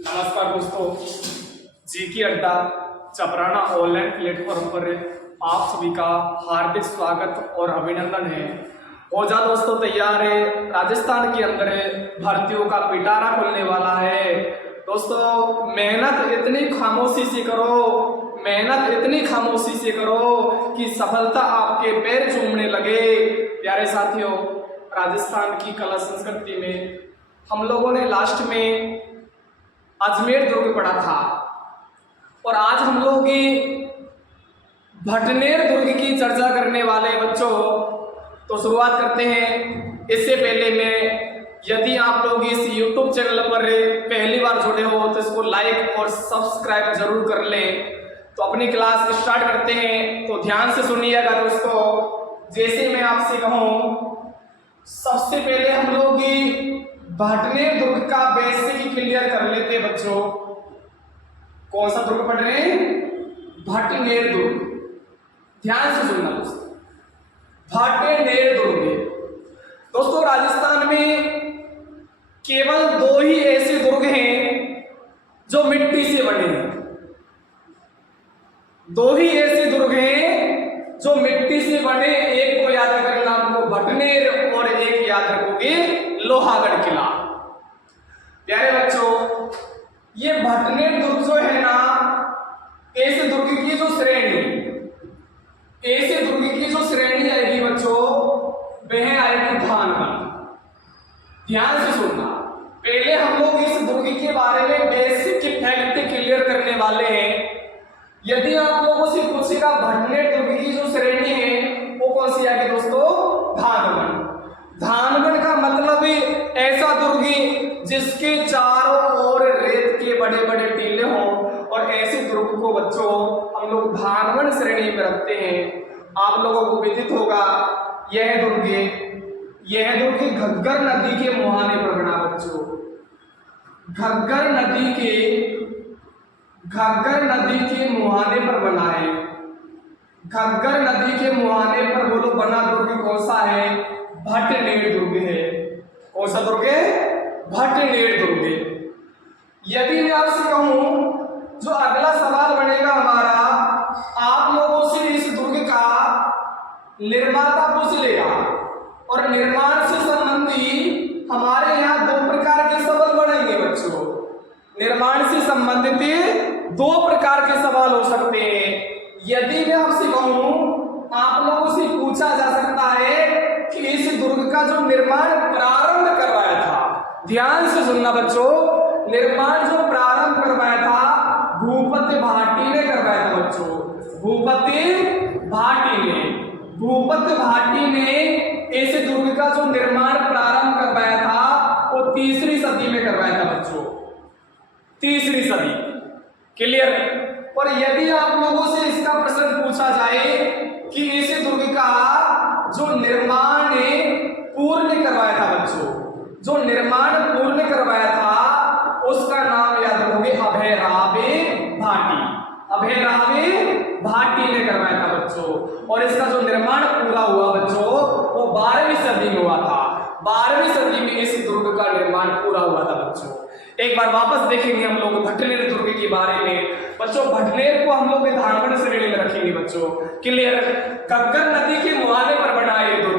नमस्कार दोस्तों, जीके अड्डा चपराना ऑनलाइन प्लेटफॉर्म पर आप सभी का हार्दिक स्वागत और अभिनंदन है। हो जा दोस्तों तैयार है, राजस्थान के अंदर भर्तियों का पिटारा खुलने वाला है। दोस्तों मेहनत इतनी खामोशी से करो, मेहनत इतनी खामोशी से करो कि सफलता आपके पैर चूमने लगे। प्यारे साथियों, राजस्थान की कला संस्कृति में हम लोगों ने लास्ट में अजमेर दुर्ग पढ़ा था और आज हम लोग भटनेर दुर्ग की चर्चा करने वाले बच्चों। तो शुरुआत करते हैं। इससे पहले मैं, यदि आप लोग इस YouTube चैनल पर पहली बार जुड़े हो तो इसको लाइक और सब्सक्राइब जरूर कर लें। तो अपनी क्लास स्टार्ट करते हैं, तो ध्यान से सुनिएगा दोस्तों। जैसे मैं आपसे कहूँ, सबसे पहले हम लोग भटनेर दुर्ग का बेसिक क्लियर कर लेते हैं बच्चों। कौन सा दुर्ग पढ़ रहे हैं? भटनेर दुर्ग। ध्यान से सुनना दोस्तों, भटनेर दुर्ग। दोस्तों राजस्थान में केवल दो ही ऐसे दुर्ग हैं जो मिट्टी से बने हैं। दो ही ऐसे दुर्ग हैं जो मिट्टी से बने। एक को याद रखना आपको, भटनेर, और एक याद रखोगे लोहागढ़ किला। प्यारे बच्चों, ये भटनेर दुर्ग जो है ना, ऐसे दुर्ग की जो श्रेणी आएगी बच्चों, वह आएगी धानगढ़। ध्यान से सुनना, पहले हम लोग इस दुर्ग के बारे में बेसिक फैक्ट क्लियर करने वाले हैं। यदि आप लोगों से पूछेगा भटनेर दुर्ग की जो श्रेणी है वो कौन सी आएगी दोस्तों? धानगढ़। धानगढ़ का मतलब ऐसा दुर्ग जिसके चारों ओर रेत के बड़े बड़े टीले हों, और ऐसे दुर्ग को बच्चों हम लोग धानगढ़ श्रेणी में रखते हैं। आप लोगों को विदित होगा, यह दुर्ग घग्गर नदी के मुहाने पर बना बच्चों। घग्गर नदी के मुहाने पर बना है। घग्गर नदी के मुहाने पर बोलो बना दुर्ग कौन सा है? भटनेर दुर्ग है। कौन सा दुर्ग है? भटनेर दुर्ग। यदि मैं आपसे कहूं, जो अगला सवाल बनेगा हमारा, आप लोगों से इस दुर्ग का निर्माता पूछ लेगा, और निर्माण से संबंधी हमारे यहाँ दो प्रकार के सवाल बनेंगे बच्चों। निर्माण से संबंधित दो प्रकार के सवाल हो सकते हैं। यदि मैं आपसे कहूं, आप लोगों से पूछा जा सकता है कि इस दुर्ग का जो निर्माण प्रारंभ करवाया था, ध्यान से सुनना बच्चों, निर्माण जो प्रारंभ करवाया था भूपति भाटी ने करवाया था बच्चों। भूपति भाटी ने इस दुर्ग का जो निर्माण प्रारंभ करवाया था वो 3री सदी में करवाया था बच्चों। 3री सदी। क्लियर? और यदि आप लोगों से इसका प्रश्न पूछा जाए कि इस दुर्ग का जो निर्माण पूर्ण करवाया था बच्चों, जो निर्माण पूर्ण करवाया था उसका नाम याद रखोगे, अभयरावे भाटी। अभयरावे भाटी ने करवाया था बच्चों। और इसका जो निर्माण पूरा हुआ बच्चों वो 12वीं सदी में हुआ था। 12वीं सदी में इस दुर्ग का निर्माण पूरा हुआ था बच्चों। एक बार वापस देखेंगे हम लोग भटनेर दुर्ग के बारे में बच्चों। भटनेर को हम लोग धानगढ़ श्रेणी में रखेंगे बच्चों। क्लियर? घग्गर नदी के मुहाने पर बना ये दुर्ग।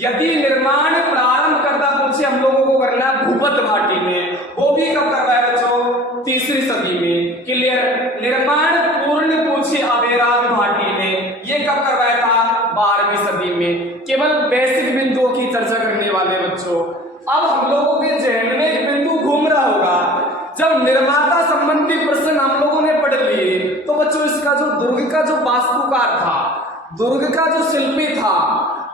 यदि निर्माण प्रारंभ करता पूछे हम लोगों को करना भूपति भाटी ने, वो भी कब करवाया बच्चों? 3री सदी में। क्लियर? निर्माण पूर्ण पूछे अभयरावे भाटी ने, ये कब करवाया था? 12वीं सदी में। केवल बेसिक बिंदुओं की चर्चा करने वाले बच्चों। अब हम लोगों के जहन में एक बिंदु घूम रहा होगा, जब निर्माता संबंधी प्रश्न हम लोगों ने पढ़ लिए तो बच्चों इसका जो दुर्ग का जो वास्तुकार था, दुर्ग का जो शिल्पी था,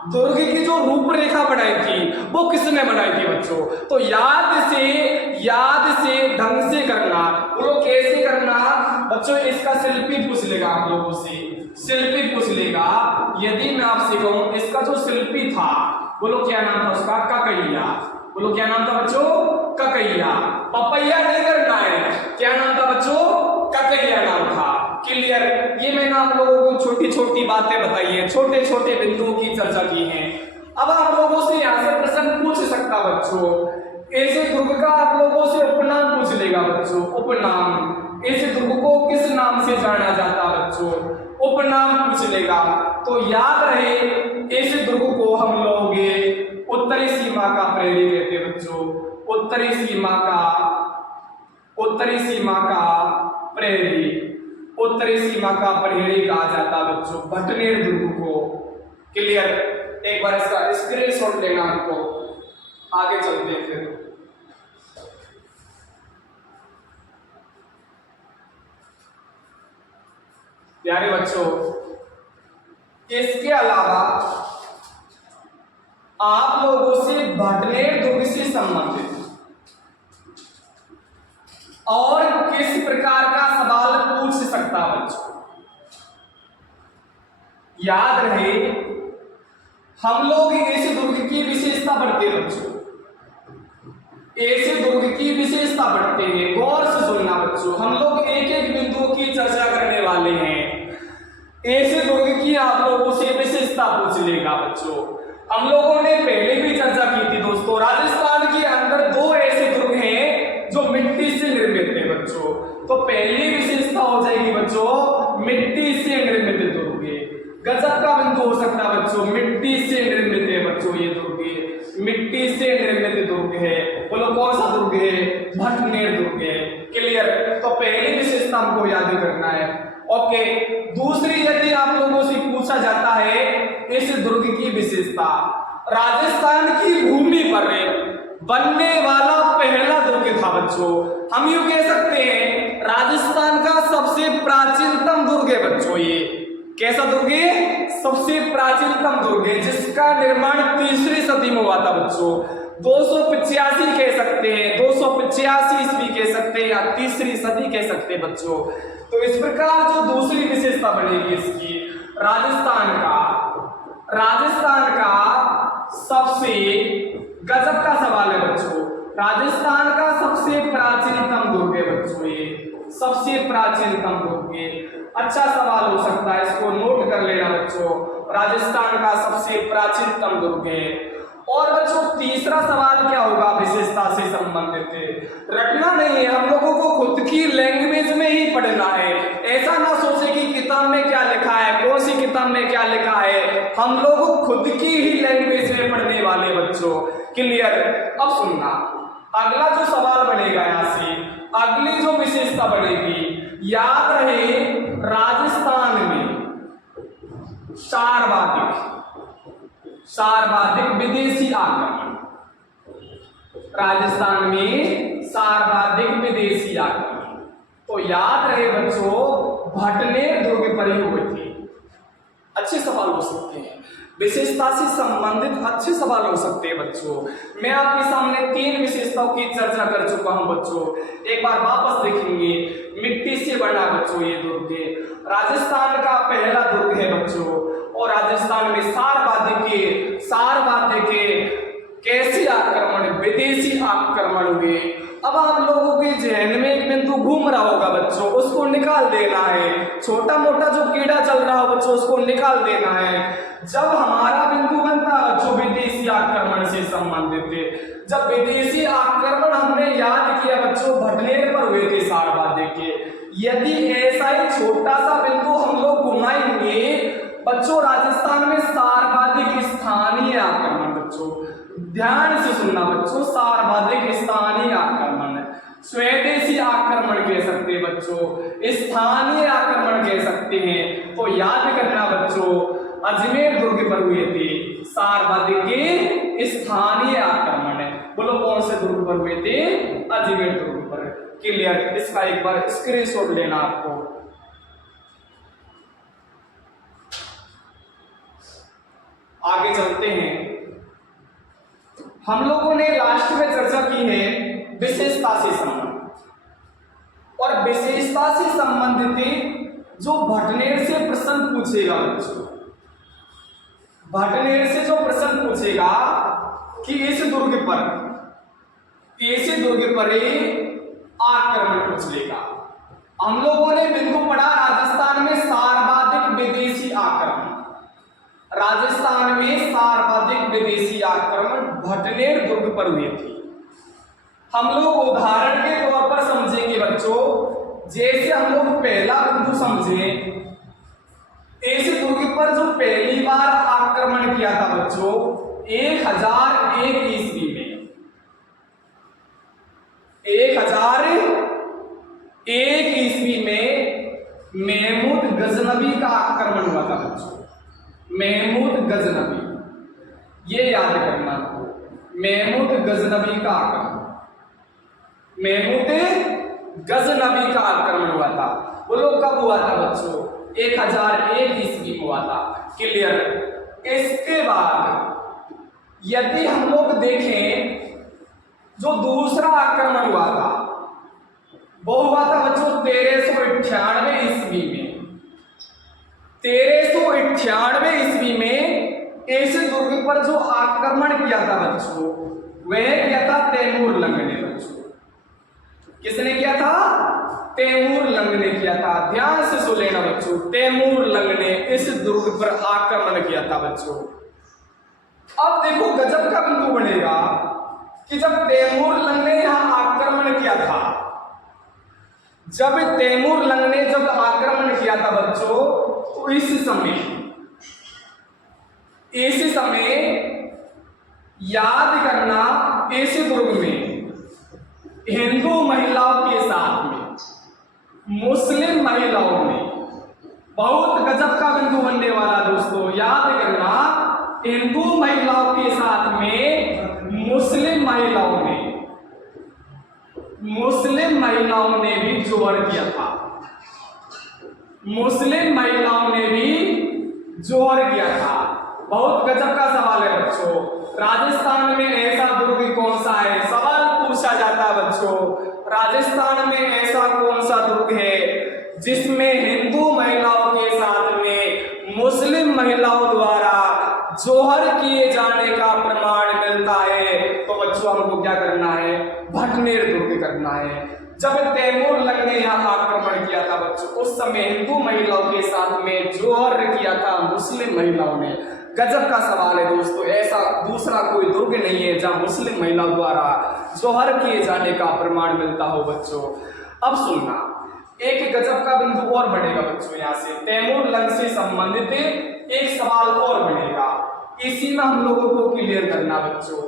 दुर्ग की जो रूपरेखा बनाई थी वो किसने बनाई थी बच्चों? तो याद से ढंग से करना। बोलो कैसे करना बच्चों? इसका शिल्पी पूछ लेगा आप लोगों से, शिल्पी पूछ लेगा। यदि मैं आपसे कहूं इसका जो शिल्पी था, बोलो क्या नाम था उसका? ककैया। बोलो क्या नाम था बच्चों? ककैया। पपैया नहीं करना है, क्या नाम था बच्चों? ककैया नाम था। क्लियर? ये मैंने आप लोगों को छोटी छोटी बातें बताई है, छोटे छोटे बिंदुओं की चर्चा की है। अब आप लोगों से यहाँ से प्रश्न पूछ सकता बच्चों, ऐसे दुर्ग का आप लोगों से उपनाम पूछ लेगा बच्चों, उपनाम। ऐसे दुर्ग को किस नाम से जाना जाता बच्चों, उपनाम पूछ लेगा। तो याद रहे ऐसे दुर्ग को हम लोग उत्तरी सीमा का प्रहरी कहते हैं बच्चों, उत्तरी सीमा का प्रहरी, उत्तरी सीमा का प्रहरी कहा जाता बच्चों भटनेर दुर्ग को। क्लियर? एक बार इसका स्क्रीनशॉट लेना आपको, आगे चलते हैं फिर। प्यारे बच्चों, इसके अलावा आप लोगों से भटनेर दुर्ग से संबंधित और किस प्रकार का सवाल पूछ सकता बच्चों, याद रहे हम लोग ऐसे दुर्ग की विशेषता पढ़ते हैं बच्चों, ऐसे दुर्ग की विशेषता पढ़ते हैं। गौर से सुनना बच्चों, हम लोग एक एक बिंदुओं की चर्चा करने वाले हैं। ऐसे दुर्ग की आप लोगों से विशेषता पूछ लेगा बच्चों। हम लोगों ने पहले भी चर्चा की थी दोस्तों, राजस्थान के अंदर 2 ऐसे दुर्ग हैं जो मिट्टी से निर्मित है बच्चों। तो पहली विशेषता हो जाएगी बच्चों मिट्टी से निर्मित दुर्ग। गजब का बिंदु हो सकता है बच्चों, मिट्टी से निर्मित है बच्चों ये दुर्ग, मिट्टी से निर्मित दुर्ग है। बोलो कौन सा दुर्ग है? भटनेर दुर्ग है। क्लियर? तो पहली विशेषता हमको याद करना है। ओके, दूसरी यदि आप लोगों से पूछा जाता है इस दुर्ग की विशेषता, राजस्थान की भूमि पर बनने वाला पहला दुर्ग था बच्चों। हम यूं कह सकते हैं राजस्थान का सबसे प्राचीनतम दुर्ग है बच्चों ये। कैसा दुर्ग है? सबसे प्राचीनतम दुर्ग है जिसका निर्माण 3री सदी में हुआ था बच्चों। 285 कह सकते हैं, 285 ईस्वी कह सकते हैं या 3री सदी कह सकते हैं बच्चों। तो इस प्रकार जो दूसरी विशेषता बनेगी इसकी, राजस्थान का सबसे गजब का सवाल है बच्चों, राजस्थान का सबसे प्राचीनतम दुर्ग है बच्चों ये, सबसे प्राचीनतम दुर्ग है। अच्छा सवाल हो सकता है, इसको नोट कर लेना बच्चों, राजस्थान का सबसे प्राचीनतम दुर्ग है। और बच्चों तीसरा सवाल क्या होगा विशेषता से संबंधित, रटना नहीं है, हम लोगों को खुद की लैंग्वेज में ही पढ़ना है। ऐसा ना सोचे कि किताब में क्या लिखा है, कौन सी किताब में क्या लिखा है, हम लोग खुद की ही लैंग्वेज में पढ़ने वाले बच्चों। क्लियर? अब सुनना, अगला जो सवाल बनेगा यहाँ से, अगली जो विशेषता बनेगी, याद रहे राजस्थान में सर्वाधिक विदेशी आक्रमण, राजस्थान में सर्वाधिक विदेशी आक्रमण। तो याद रहे बच्चों भटनेर दुर्ग पर ही हुई थी। अच्छे सवाल हो सकते हैं, विशेषता से संबंधित अच्छे सवाल हो सकते हैं बच्चों। मैं आपके सामने 3 विशेषताओं की चर्चा कर चुका हूं बच्चों, एक बार वापस देखेंगे। मिट्टी से बना बच्चों ये दुर्ग है, राजस्थान का पहला दुर्ग है बच्चों, और राजस्थान में सारवाद्य के कैसे आक्रमण, विदेशी आक्रमण हुए। अब आप लोगों के जहन में एक बिंदु घूम रहा होगा बच्चों, उसको निकाल देना है। छोटा मोटा जो कीड़ा चल रहा हो बच्चों उसको निकाल देना है। जब हमारा बिंदु बनता है बच्चों विदेशी आक्रमण से संबंधित है, जब विदेशी आक्रमण हमने याद किया बच्चों भटनेर पर हुए थे सारवाद्य के, यदि ऐसा ही छोटा सा बिंदु हम लोग घुमाएंगे बच्चों राजस्थान में सर्वाधिक स्थानीय आक्रमण, बच्चों ध्यान से सुनना बच्चों, सर्वाधिक स्थानीय आक्रमण, स्वदेशी आक्रमण कह सकते हैं बच्चों, स्थानीय आक्रमण कह सकते हैं। तो याद करना बच्चों अजमेर दुर्ग पर हुए थे सर्वाधिक स्थानीय आक्रमण। बोलो कौन से दुर्ग पर हुए थे? अजमेर दुर्ग पर। क्लियर? इसका एक बार स्क्रीनशॉट लेना आपको। आगे चलते हैं, हम लोगों ने लास्ट में चर्चा की है विशेषता से संबंधित, और विशेषता से संबंधित जो भटनेर से प्रश्न पूछेगा बच्चों, भटनेर से जो प्रश्न पूछेगा कि इस दुर्ग पर आक्रमण पूछ लेगा। हम लोगों ने बिंदु पढ़ा राजस्थान में सर्वाधिक विदेशी आक्रमण, राजस्थान में सर्वाधिक विदेशी आक्रमण भटनेर दुर्ग पर हुए थे। हम लोग उदाहरण के तौर पर समझेंगे बच्चों। जैसे हम लोग पहला बिंदु समझे, इस दुर्ग पर जो पहली बार आक्रमण किया था बच्चों 1001 ईस्वी में, 1001 ईस्वी में महमूद गजनबी का आक्रमण हुआ था बच्चों। महमूद गजनबी, ये याद करना आपको, महमूद गजनबी का आक्रमण, महमूद गजनबी का आक्रमण हुआ था। वो लोग कब हुआ था बच्चों? 1001 ईस्वी में हुआ था। क्लियर। इसके बाद यदि हम लोग देखें, जो दूसरा आक्रमण हुआ था वो हुआ था बच्चों 1398 ईस्वी में। 1398 ईस्वी में इस दुर्ग पर जो आक्रमण किया था बच्चों, वह किया था तैमूर लंग ने बच्चों। किसने किया था? तैमूर लंग ने किया था। ध्यान से सुन लेना बच्चों, तैमूर लंग ने इस दुर्ग पर आक्रमण किया था बच्चों। अब देखो गजब का बिंदु बनेगा कि जब तैमूर लंग ने यहां आक्रमण किया था, जब तैमूर लंग ने जब आक्रमण किया था बच्चों, तो इस समय याद करना, इस दुर्ग में हिंदू महिलाओं के साथ में मुस्लिम महिलाओं ने, बहुत गजब का बिंदु बनने वाला दोस्तों, याद करना, हिंदू महिलाओं के साथ में मुस्लिम महिलाओं ने भी जोहर किया था। मुस्लिम महिलाओं ने भी जोहर किया था। बहुत गजब का सवाल है बच्चों। राजस्थान में ऐसा दुर्ग कौन सा है? सवाल पूछा जाता है बच्चों, राजस्थान में ऐसा कौन सा दुर्ग है जिसमें हिंदू महिलाओं के साथ में मुस्लिम महिलाओं द्वारा जोहर किए जाने का प्रमाण मिलता है? तो बच्चों हमको क्या करना है? भटनेर दुर्ग करना है। जब तैमूर लंग ने यहाँ आक्रमण किया था बच्चों, उस समय हिंदू महिलाओं के साथ में जोहर किया था मुस्लिम महिलाओं ने। गजब का सवाल है दोस्तों, ऐसा दूसरा कोई दुर्ग नहीं है जहां मुस्लिम महिलाओं द्वारा जोहर किए जाने का प्रमाण मिलता हो बच्चों। अब सुनना, एक गजब का बिंदु और बढ़ेगा बच्चों। यहाँ से तैमूर लंग से संबंधित एक सवाल और बनेगा, इसी में हम लोगों को क्लियर करना बच्चों।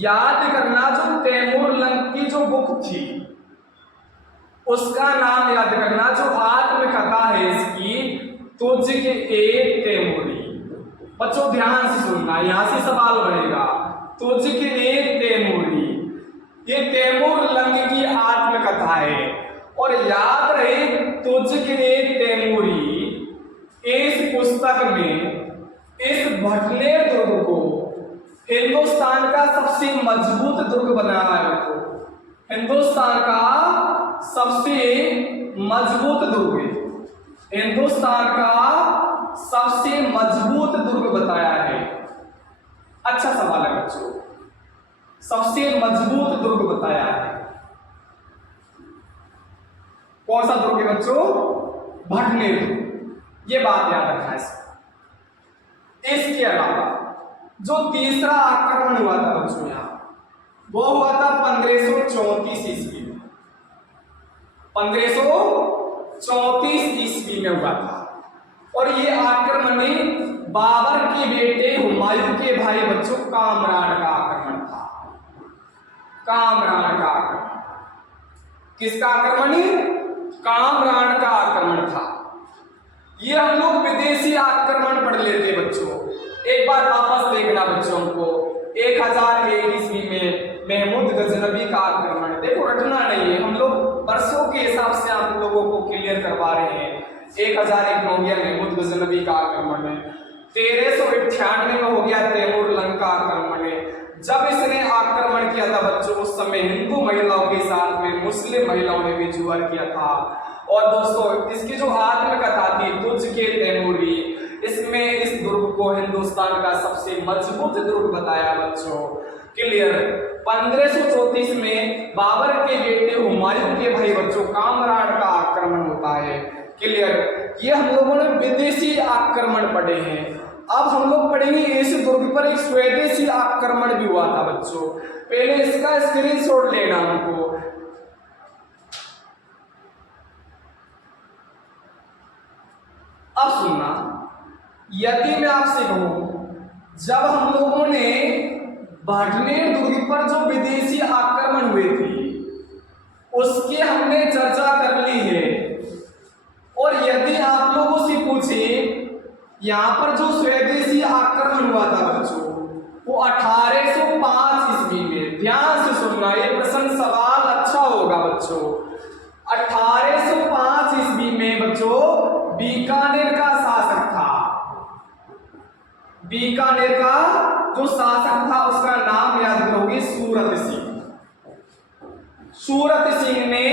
याद करना, जो तैमूर लंग की जो बुक थी उसका नाम याद करना, जो आत्मकथा है इसकी, तुझ के एक तैमूरी। बच्चों ध्यान से सुनना, यहां से सवाल बनेगा, तुझ के एक तैमूरी, ये तैमूर लंग की आत्मकथा है। और याद रहे, तुझ के एक तैमूरी, इस पुस्तक में इस भटनेर दुर्ग को हिंदुस्तान का सबसे मजबूत दुर्ग बनाया है। हिंदुस्तान का सबसे मजबूत दुर्ग, हिंदुस्तान का सबसे मजबूत दुर्ग बताया है। अच्छा सवाल है बच्चों, सबसे मजबूत दुर्ग बताया है। कौन सा दुर्ग है बच्चों? भटनेर दुर्ग। ये बात याद रखना है। इसके अलावा जो तीसरा आक्रमण हुआ था बच्चों यहाँ, वो हुआ था 1534 ईस्वी में। 1534 ईस्वी में हुआ था। और ये आक्रमण बाबर के बेटे हुमायूं के भाई बच्चों कामरान का आक्रमण था। कामरान का आक्रमण, किसका आक्रमण? कामरान का आक्रमण था। ये हम लोग विदेशी आक्रमण पढ़ लेते बच्चों। एक बार वापस देखना बच्चों को, 1001 ईस्वी में महमूद गजनबी का आक्रमण। देखो रटना नहीं है, हम लोग वर्षों के हिसाब से आप लोगों को क्लियर करवा रहे हैं। 1001 में हो गया महमूद गजनबी का आक्रमण है। 1398 में हो गया तैमूर लंग का आक्रमण है। जब इसने आक्रमण किया था बच्चों, उस समय हिंदू महिलाओं के साथ में मुस्लिम महिलाओं ने भी जोहर किया था। और दोस्तों इसकी जो आत्मकथा थी तुझ के तैमूरी, इसमें इस दुर्ग को हिंदुस्तान का सबसे मजबूत दुर्ग बताया बच्चों। क्लियर। 1534 में बाबर के बेटे हुमायूं के भाई बच्चों कामरान का आक्रमण होता है। क्लियर। ये हम लोगों ने विदेशी आक्रमण पढ़े हैं। अब हम लोग पढ़ेंगे इस दुर्ग पर एक स्वदेशी आक्रमण भी हुआ था बच्चों। पहले इसका स्क्रीनशॉट लेना हमको। अब सुनना, यदि मैं आपसे कहूं जब हम लोगों ने भाटनेर दुर्ग पर जो विदेशी आक्रमण हुए थे उसकी हमने चर्चा कर ली है, और यदि आप लोगों से पूछे यहां पर जो स्वदेशी आक्रमण हुआ था बच्चों वो 1805 ईस्वी में, ध्यान से सुनना ये प्रश्न सवाल अच्छा होगा बच्चों। 1805 ईस्वी में बच्चों बीकानेर का शासक था, बीकानेर का जो शासक था उसका नाम याद करोगे सूरत सिंह। सूरत सिंह ने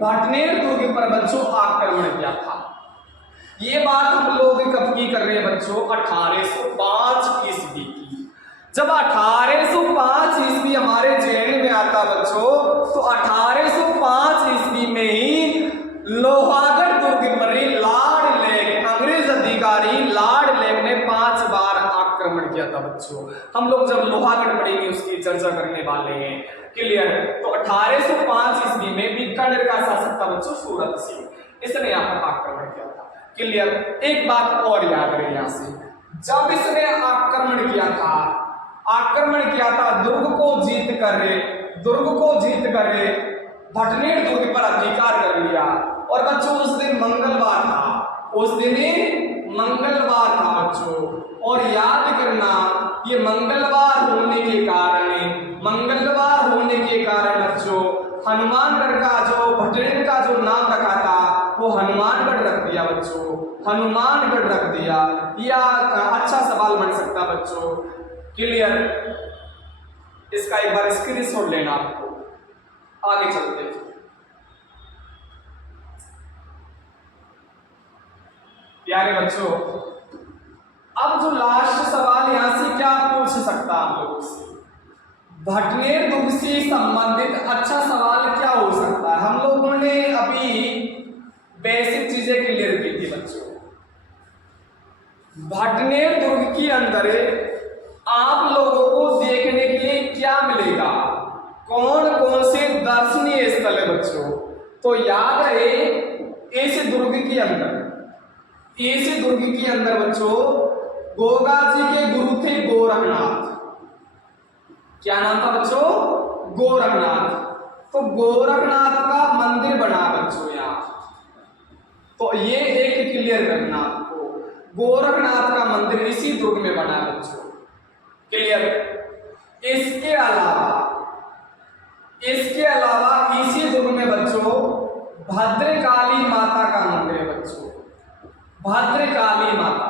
भाटनेर दुर्ग पर बच्चों आक्रमण किया था। ये बात हम लोग कब की कर रहे हैं बच्चों? 1805 ईस्वी की। जब 1805 ईस्वी हमारे जहन में आता बच्चों तो 1805 ईस्वी में ही लोहागढ़ दुर्ग पर लॉर्ड लेक, अंग्रेज अधिकारी लॉर्ड लेक ने 5 बार आक्रमण किया था बच्चों। हम लोग जब लोहागढ़ पढ़ेंगे उसकी चर्चा करने वाले हैं, क्लियर। तो 1805 ईस्वी में बीकानेर का शासक था बच्चों सूरत सिंह, इसने यहाँ पर आक्रमण किया था, क्लियर। एक बात और याद रहे यहाँ से, जब इसने आक्रमण किया था दुर्ग को जीत कर भाटनेर दुर्ग पर अधिकार कर लिया। और बच्चों उस दिन मंगलवार था बच्चों, और याद करना ये मंगलवार होने के कारण बच्चों हनुमानगढ़ का जो भाटनेर का जो नाम रखा था वो हनुमानगढ़ रख दिया बच्चों, हनुमानगढ़ रख दिया। या अच्छा सवाल बन सकता बच्चों, क्लियर। इसका एक बार स्क्रीनशॉट लेना आपको, आगे चलते हैं। प्यारे बच्चों, अब जो लास्ट सवाल यहां से क्या पूछ सकता हम लोगों से, भाटनेर दुर्ग से संबंधित अच्छा सवाल क्या हो सकता है? हम लोगों ने अभी बेसिक चीजें क्लियर की थी बच्चों। भाटनेर दुर्ग के अंदर आप लोगों को देखने के लिए क्या मिलेगा, कौन कौन से दर्शनीय स्थल है बच्चों? तो याद रहे इस दुर्ग के अंदर बच्चों गोगा जी के गुरु थे गोरखनाथ। क्या नाम था बच्चों? गोरखनाथ। तो गोरखनाथ का मंदिर बना बच्चों यहाँ, तो ये एक क्लियर करना आपको, गोरखनाथ का मंदिर इसी दुर्ग में बना बच्चों, क्लियर। इसके अलावा इसी दुर्ग में बच्चों भद्रकाली माता का मंदिर है बच्चों, भद्रकाली माता।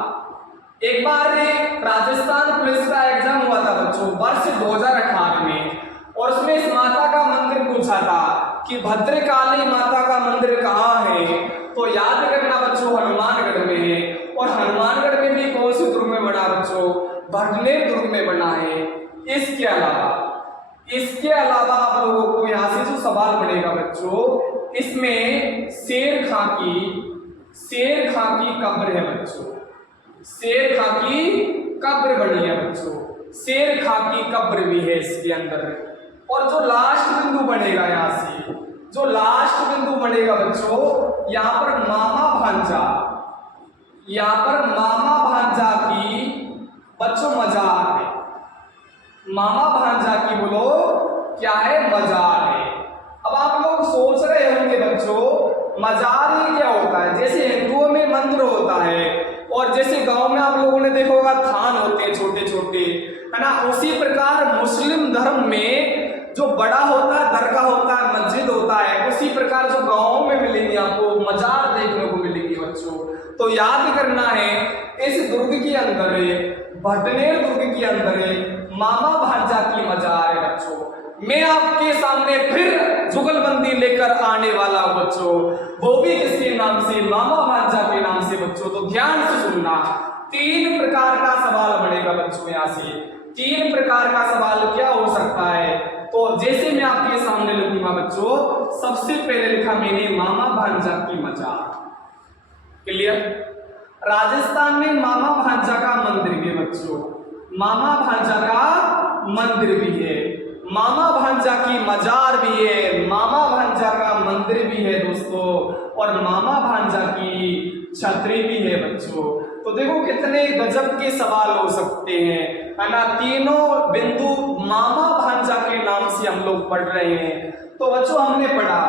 एक बार राजस्थान पुलिस का एग्जाम हुआ था बच्चों वर्ष 2018 में, और उसमें इस माता का मंदिर पूछा था कि भद्रकाली माता का मंदिर कहाँ है? तो याद करना बच्चों हनुमानगढ़ में है। और हनुमानगढ़ में भी कौन से दुर्ग में बना बच्चों? भाटनेर दुर्ग में बना है। इसके अलावा आप लोगों को यहाँ से जो सवाल बनेगा बच्चों, इसमें शेर खां की कब्र है बच्चों, शेर खां की कब्र बनी है बच्चों, शेर खां की कब्र भी है इसके अंदर। और जो लास्ट बिंदु बनेगा यहाँ से, जो लास्ट बिंदु बनेगा बच्चों, यहाँ पर मामा भांजा की बच्चों मजार है, मामा भांजा की बोलो क्या है? मजार है। अब आप लोग सोच रहे होंगे बच्चों मजार ही क्या होता है? जैसे हिंदुओं में मंदिर होता है और जैसे गांव में आप लोगों ने देखा होगा थान होते हैं छोटे छोटे, है ना, उसी प्रकार मुस्लिम धर्म में जो बड़ा होता है दरगाह होता है, मस्जिद होता है, उसी प्रकार जो गांवों में मिलेंगे आपको मजार देखने को मिलेंगे बच्चों। तो याद करना है इस दुर्ग के अंदर, भाटनेर दुर्ग के अंदर मामा भांजा की मजार है बच्चों। मैं आपके सामने फिर जुगलबंदी लेकर आने वाला हूं बच्चों, वो भी किसके नाम से? मामा भांजा के नाम से बच्चों। तो ध्यान से सुनना, 3 प्रकार का सवाल बनेगा बच्चों यहाँ से। 3 प्रकार का सवाल क्या हो सकता है? तो जैसे मैं आपके सामने लिखूंगा बच्चों, सबसे पहले लिखा मैंने मामा भांजा की मजार, क्लियर। राजस्थान में मामा भांजा का मंदिर भी बच्चों, मामा भांजा का मंदिर भी है। मामा भांजा की मजार भी है, मामा भांजा का मंदिर भी है दोस्तों, और मामा भांजा की छतरी भी है बच्चों। तो देखो कितने गजब के सवाल हो सकते हैं, है ना। तीनों बिंदु मामा भांजा के नाम से हम लोग पढ़ रहे हैं। तो बच्चों हमने पढ़ा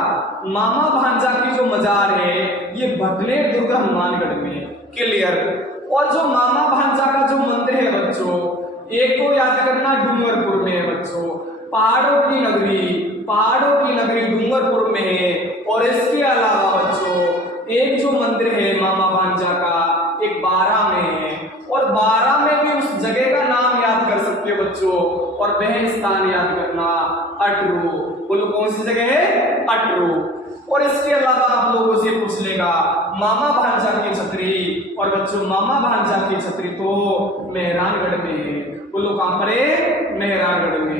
मामा भांजा की जो मजार है ये भटनेर दुर्ग हनुमानगढ़ में, क्लियर। और जो मामा भांजा का जो मंदिर है बच्चों, एक तो याद करना डूंगरपुर में है बच्चों, पहाड़ों की नगरी डूंगरपुर में है। और इसके अलावा बच्चों एक जो मंदिर है मामा भांजा का, एक बारा में है, और बारा में भी उस जगह का नाम याद कर सकते हो बच्चों, और वह स्थान याद करना अटरू। बोलो कौन सी जगह है? अटरू। और इसके अलावा आप लोगों से पूछ लेगा मामा भांजा की छतरी, और बच्चों मामा भांजा की छतरी तो मेहरानगढ़ में है। बोलो कहां पर है? मेहरानगढ़ में।